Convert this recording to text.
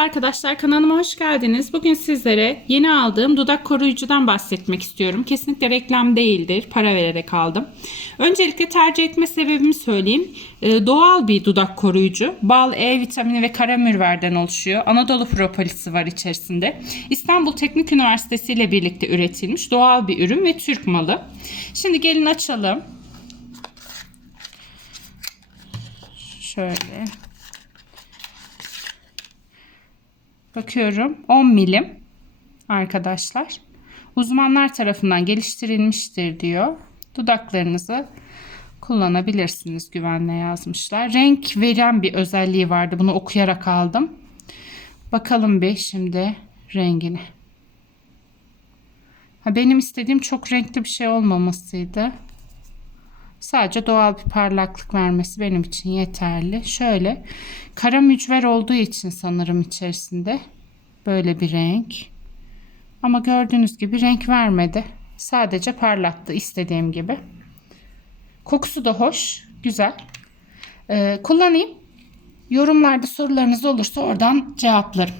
arkadaşlar kanalıma hoş geldiniz. Bugün sizlere yeni aldığım dudak koruyucudan bahsetmek istiyorum. Kesinlikle reklam değildir. Para vererek aldım. Öncelikle tercih etme sebebimi söyleyeyim. Ee, doğal bir dudak koruyucu. Bal, E vitamini ve karamürverden oluşuyor. Anadolu propolisi var içerisinde. İstanbul Teknik Üniversitesi ile birlikte üretilmiş doğal bir ürün ve Türk malı. Şimdi gelin açalım. Şöyle. Bakıyorum 10 milim arkadaşlar. Uzmanlar tarafından geliştirilmiştir diyor. Dudaklarınızı kullanabilirsiniz güvenle yazmışlar. Renk veren bir özelliği vardı. Bunu okuyarak aldım. Bakalım bir şimdi rengine. Ha, benim istediğim çok renkli bir şey olmamasıydı. Sadece doğal bir parlaklık vermesi benim için yeterli. Şöyle kara mücver olduğu için sanırım içerisinde böyle bir renk. Ama gördüğünüz gibi renk vermedi. Sadece parlattı istediğim gibi. Kokusu da hoş, güzel. Ee, kullanayım. Yorumlarda sorularınız olursa oradan cevaplarım.